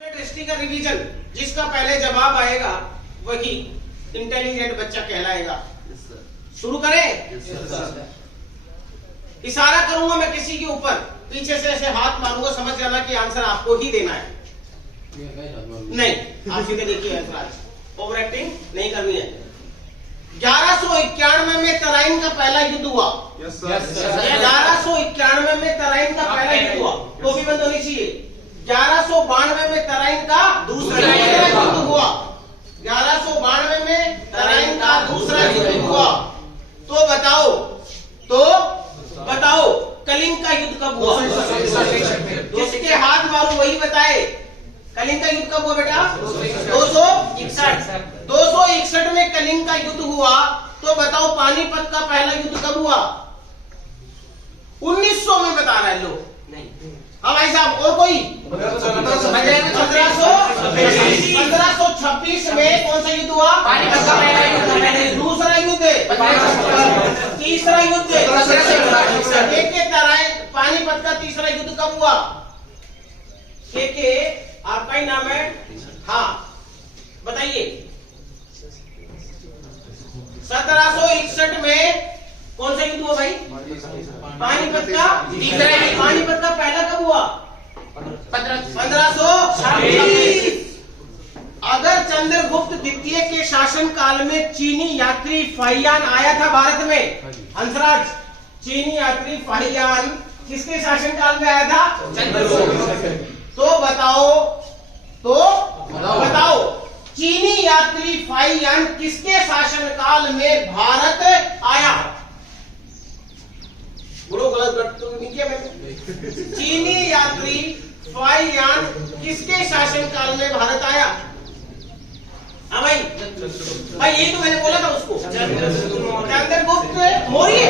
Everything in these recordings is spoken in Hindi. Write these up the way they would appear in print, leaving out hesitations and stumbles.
हिस्ट्री का रिवीजन जिसका पहले जवाब आएगा वही इंटेलिजेंट बच्चा कहलाएगा। शुरू करें? इशारा करूंगा मैं किसी के ऊपर, पीछे से ऐसे हाथ मारूंगा, समझ जाना कि आंसर आपको ही देना है। नहीं, आप सीधे देखिए आंसर, ओवर एक्टिंग नहीं करनी है। 1191 में तराइन का पहला युद्ध हुआ। 1191 में तराइन का पहला युद्ध हुआ, टोपी बंद होनी चाहिए। 1192 में तराइन का दूसरा युद्ध हुआ। 1192 में तराइन का दूसरा युद्ध हुआ। तो बताओ कलिंग का युद्ध कब हुआ? जिसके हाथ मारो वही बताए। कलिंग का युद्ध कब हुआ बेटा? 261 में कलिंग का युद्ध हुआ। तो बताओ पानीपत का पहला युद्ध कब हुआ? 1900 में बता रहे हैं लोग। नहीं, हाँ भाई साहब, और कोई? 1526 में कौन सा युद्ध हुआ? पानीपत का पहला युद्ध। दूसरा युद्ध, तीसरा युद्ध, पानीपत का तीसरा युद्ध कब हुआ? के आपका ही नाम है? हाँ बताइए। 1761 में कौन सा युद्ध हुआ भाई? पानीपत का तीसरा युद्ध। पानीपत का पहला कब हुआ? 1526। अगर चंद्रगुप्त द्वितीय के शासन काल में चीनी यात्री फाहियान आया था भारत में, हंसराज, चीनी यात्री फाहियान किसके शासन काल में आया था? चंद्रगुप्त। तो बताओ चीनी यात्री फाहियान किसके शासन काल में भारत आया? बोलो, गलत तो नहीं किया मैंने। चीनी यात्री फाहियान किसके शासन काल में भारत आया? हाँ भाई, यही तो मैंने बोला था उसको। चंद्रगुप्त मौर्य।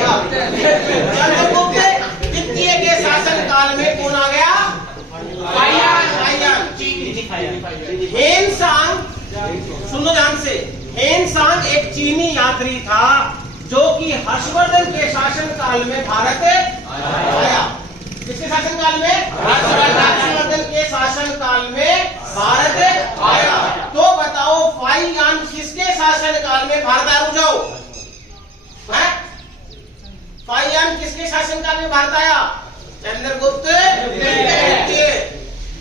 चंद्रगुप्त द्वितीय के शासन काल में कौन आ गया? फाहियान। हेनसांग, सुनो ध्यान से, हेनसांग एक चीनी यात्री था जो कि हर्षवर्धन के शासन काल में भारत आया। किसके शासन काल में? हर्षवर्धन के शासन काल में भारत आया। तो बताओ फाहियान किसके शासन काल में भारत आया? रुक जाओ, फाहियान किसके शासन काल में भारत आया? चंद्रगुप्त।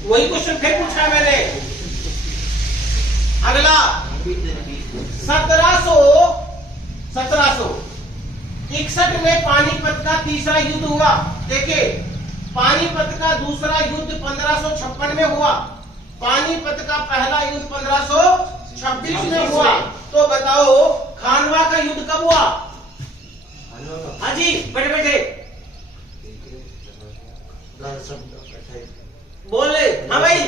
वही क्वेश्चन फिर पूछा है मैंने। अगला 1761 में पानीपत का तीसरा युद्ध हुआ। देखिए, पानीपत का दूसरा युद्ध 1556 में हुआ। पानीपत का पहला युद्ध 1526 में हुआ। तो बताओ खानवा का युद्ध कब हुआ? हाँ जी, बैठे बैठे बोले। हाँ भाई,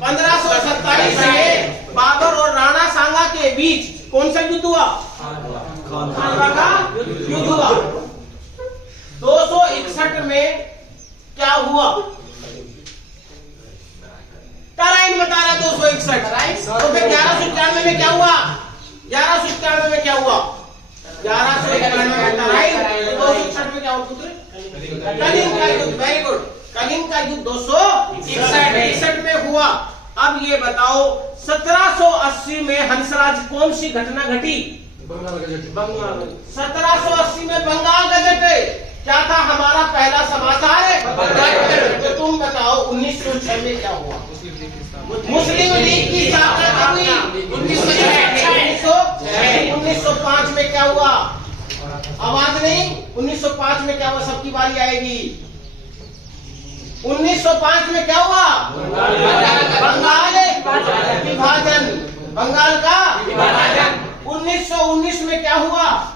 1527 में बाबर और राणा सांगा के बीच कौन सा युद्ध हुआ? खानवा का युद्ध हुआ। 261 में क्या हुआ? तराइन बता रहा 261। तो फिर 1191 में क्या हुआ? 1191 में क्या हुआ? 1191 में तराइन, 261 में क्या हुआ पुत्र? कलिंग का युद्ध। वेरी गुड, कलिंग का युद्ध 261 में हुआ। अब ये बताओ 1780 में हंसराज कौन सी घटना घटी? 1780 में बंगाल गजट क्या था? हमारा पहला समाचार। तो तुम बताओ 1906 में क्या हुआ? मुस्लिम लीग की स्थापना हुई। 1905 में क्या हुआ? आवाज नहीं। 1905 में क्या हुआ? सबकी बारी आएगी। 1905 में क्या हुआ? बंगाल विभाजन। बंगाल का विभाजन। 1919 में क्या हुआ?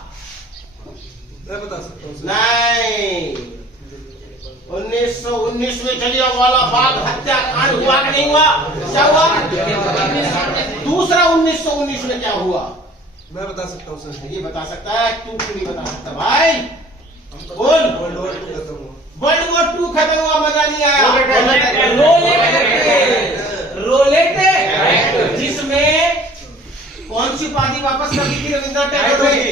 नहीं, 1919 में जलियांवाला बाग हत्याकांड हुआ कि नहीं हुआ? क्या हुआ? दूसरा 1919 में क्या हुआ? मैं बता सकता हूँ सर। ये बता सकता है, तू क्यों नहीं बता सकता भाई? बोल। वर्ल्ड वॉर 2 खत्म हुआ, मजा नहीं आया। रोलेट जिसमें कौन सी उपाधि वापस कर दी थी रविंद्रनाथ टैगोर ने?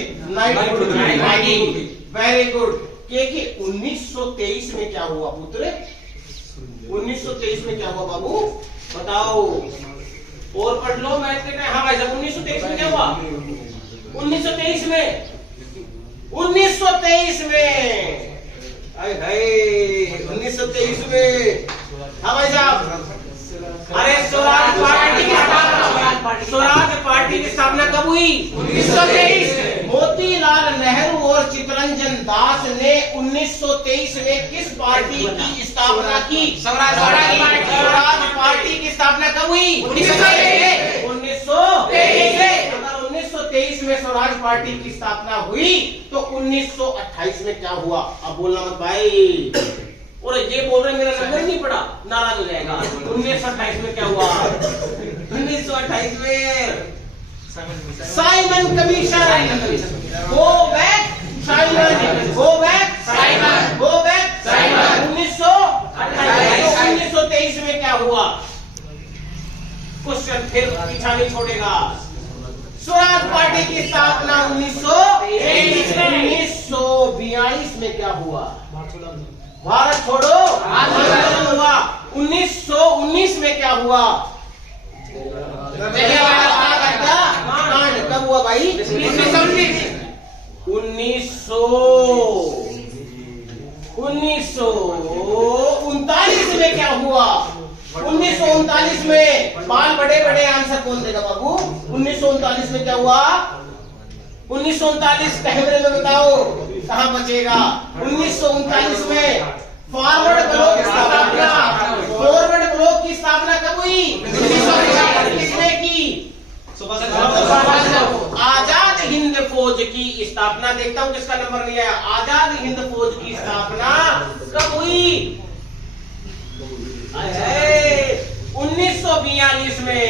Very good. के 1923 में क्या हुआ पुत्र? 1923 में क्या हुआ बाबू? बताओ और पढ़ लो मैथ के टाइम। हाँ भाई साहब 1923 में क्या हुआ? 1923 में 1923 में 1923 में हाँ भाई साहब। अरे स्वराज पार्टी की स्थापना कब हुई? 1923। मोतीलाल नेहरू और चित्तरंजन दास ने 1923 में किस पार्टी की स्थापना की? स्वराज पार्टी की स्थापना कब हुई? 1923। 1923 में स्वराज पार्टी की स्थापना हुई तो 1928 में क्या हुआ? अब बोलना मत भाई। और ये बोल रहे मेरा नंबर नहीं पड़ा, नाराज हो जाएगा। 1928 में क्या हुआ? 1928 में Simon commission. Go back Simon, go back Simon, go back Simon. 1923 में क्या हुआ? क्वेश्चन फिर पीछा नहीं छोड़ेगा। स्वराज पार्टी की स्थापना 1942 में क्या हुआ? भारत छोड़ो आंदोलन हुआ। 1919 में क्या हुआ? कब हुआ भाई? 1939 में क्या हुआ? 1939 में बाल बड़े बड़े आंसर कौन देगा बाबू? 1939 में क्या हुआ? 1939 कैमरे में बताओ कहां बचेगा? 1939 में फॉरवर्ड ब्लॉक की स्थापना, फॉरवर्ड ब्लॉक की स्थापना कब हुई? किसने की? आजाद हिंद फौज की स्थापना। देखता हूं किसका नंबर नहीं आया। आजाद हिंद फौज की स्थापना कब हुई? 1942 में।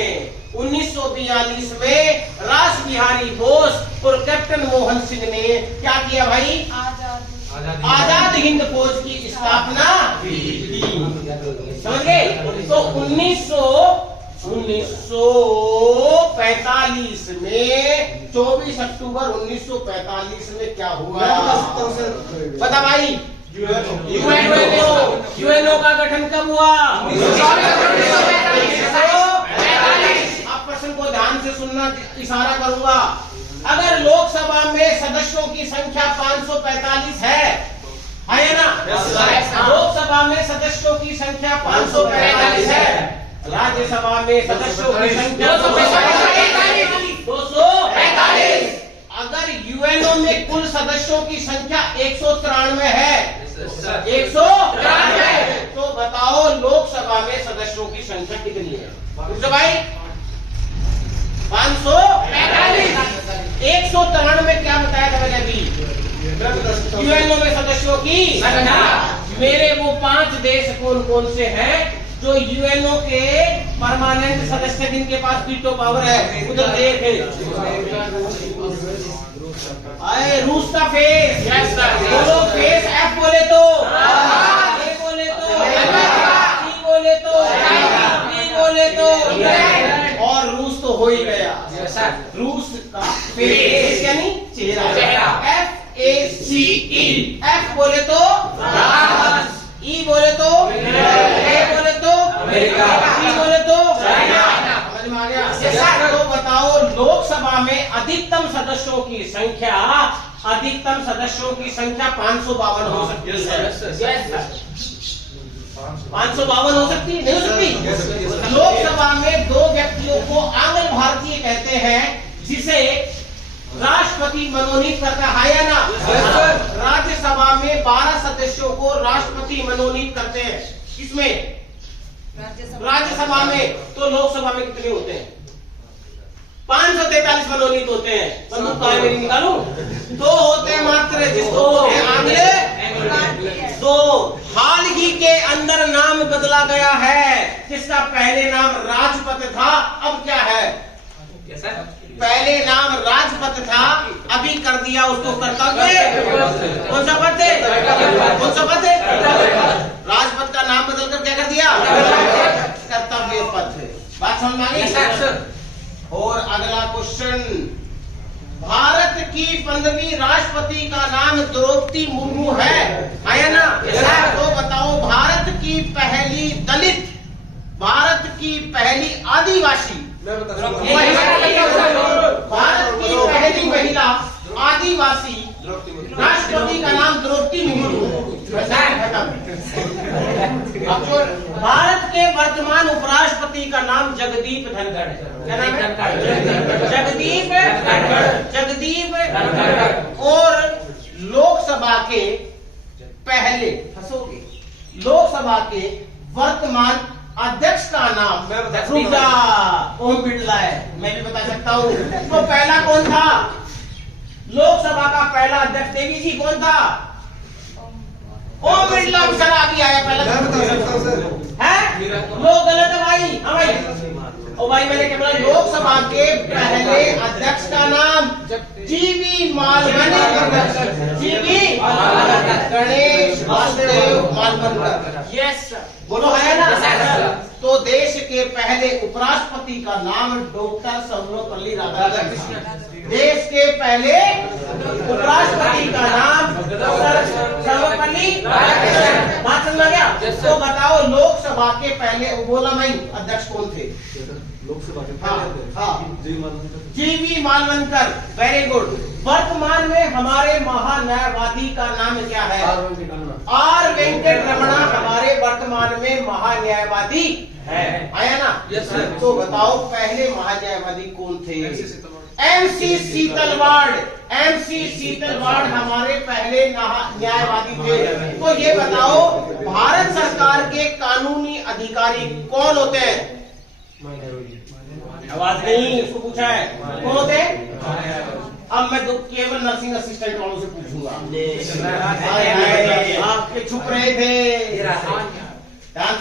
1942 में रास बिहारी बोस और कैप्टन मोहन सिंह ने क्या किया भाई? आजाद हिंद फौज की स्थापना की। समझ गए? तो 1945 में 24 अक्टूबर 1945 में क्या हुआ? बता भाई। यूएनओ का गठन कब हुआ? आप प्रश्न को ध्यान से सुनना, इशारा करूंगा। अगर लोकसभा में सदस्यों की संख्या 545 है ना? लोकसभा में सदस्यों की संख्या 545 है। राज्यसभा में सदस्यों की संख्या 245। अगर यूएनओ में कुल सदस्यों की संख्या 193 है, 193, तो बताओ लोकसभा में सदस्यों की संख्या कितनी है? भाई 545। 193 में क्या बताया था मैंने अभी? यूएनओ में सदस्यों की संख्या। मेरे वो 5 देश कौन कौन से हैं जो यूएनओ के परमानेंट सदस्य जिनके पास वीटो पावर है? उधर देख। आए रूस का फेस। बोलो फेस। एफ बोले तो, ए बोले तो, सी बोले तो, बी बोले तो, और रूस तो हो ही गया। रूस का फेस यानी चेहरा। FACE। एफ बोले तो फ्रांस, ई बोले तो, ए बोले तो अमेरिका, सी बोले तो चाइना। समझ में आ गया? तो बताओ लोकसभा में अधिकतम सदस्यों की संख्या 552 हो सकती है। 552 हो सकती है? नहीं हो सकती? लोकसभा में 2 व्यक्तियों को आंग्ल भारतीय कहते हैं जिसे राष्ट्रपति मनोनीत करता है या ना? राज्यसभा में 12 सदस्यों को राष्ट्रपति मनोनीत करते हैं। किसमें? राज्यसभा में। तो लोकसभा में कितने होते हैं? 543 मनोनीत होते हैं। बंदूक कहाँ मेरी निकालूं? 2 होते हैं मात्र, जिसको आंग्ले 2। हाल ही के अंदर नाम बदला गया है, जिसका पहले नाम राजपथ था, अब क्या है? पहले नाम राजपथ था, अभी कर दिया उसको कर्तव्य। कौन सा पद है? कौन सा पद है? राजपथ का नाम बदलकर क्या कर दिया? कर्तव्य पद। बात समझ में आ गई? और अगला क्वेश्चन, भारत की 15वीं राष्ट्रपति का नाम द्रौपदी मुर्मू है ना? तो बताओ भारत की पहली दलित भारत की पहली आदिवासी मैं बता सकता हूँ भारत की पहली महिला आदिवासी द्रौपदी मुर्मू। राष्ट्रपति का नाम द्रौपदी मुर्मू। भारत के वर्तमान उपराष्ट्रपति का नाम जगदीप धनखड़ है। क्या नाम है? जगदीप धनखड़। और लोकसभा के पहले लोकसभा के वर्तमान अध्यक्ष का नाम ओम बिरला है। मैं भी बता सकता हूँ। तो पहला कौन था? लोकसभा का पहला अध्यक्ष देवी जी कौन था? ओम बिरला। सर अभी आया पहला। मैं बता सकता हूँ सर। है लोग गलत है भाई। हाँ भाई। ओ भाई मैंने क्या बोला? लोकसभा के पहले अध्यक्ष का नाम जीवी मालवनकर। जीवी गणेश वासुदेव मालवनकर। यस बोलो है ना? तो देश के पहले उपराष्ट्रपति का नाम डॉक्टर सर्वपल्ली राधाकृष्णन। देश के पहले उपराष्ट्रपति का नाम डॉक्टर सर्वपल्ली राधाकृष्णन। बात समझ गया? तो बताओ लोकसभा के पहले बोला मैं अध्यक्ष कौन थे? लोकसभा के हाँ, हाँ। जीवी जीवी मालवनकर। मालवनकर। Very good. वर्तमान में हमारे महान्यायवादी का नाम क्या है? आर वेंकट रमणा हमारे वर्तमान में महान्यायवादी है। आया ना? Yes sir. तो बताओ पहले महान्यायवादी कौन थे? MC सीतलवाड़ हमारे पहले न्यायवादी थे। तो ये बताओ भारत सरकार के कानूनी अधिकारी कौन होते हैं? आवाज नहीं, उसको पूछा है कौन होते हैं? अब मैं तो केवल नर्सिंग असिस्टेंट वालों से पूछूंगा। आपके छुप रहे थे। ध्यान से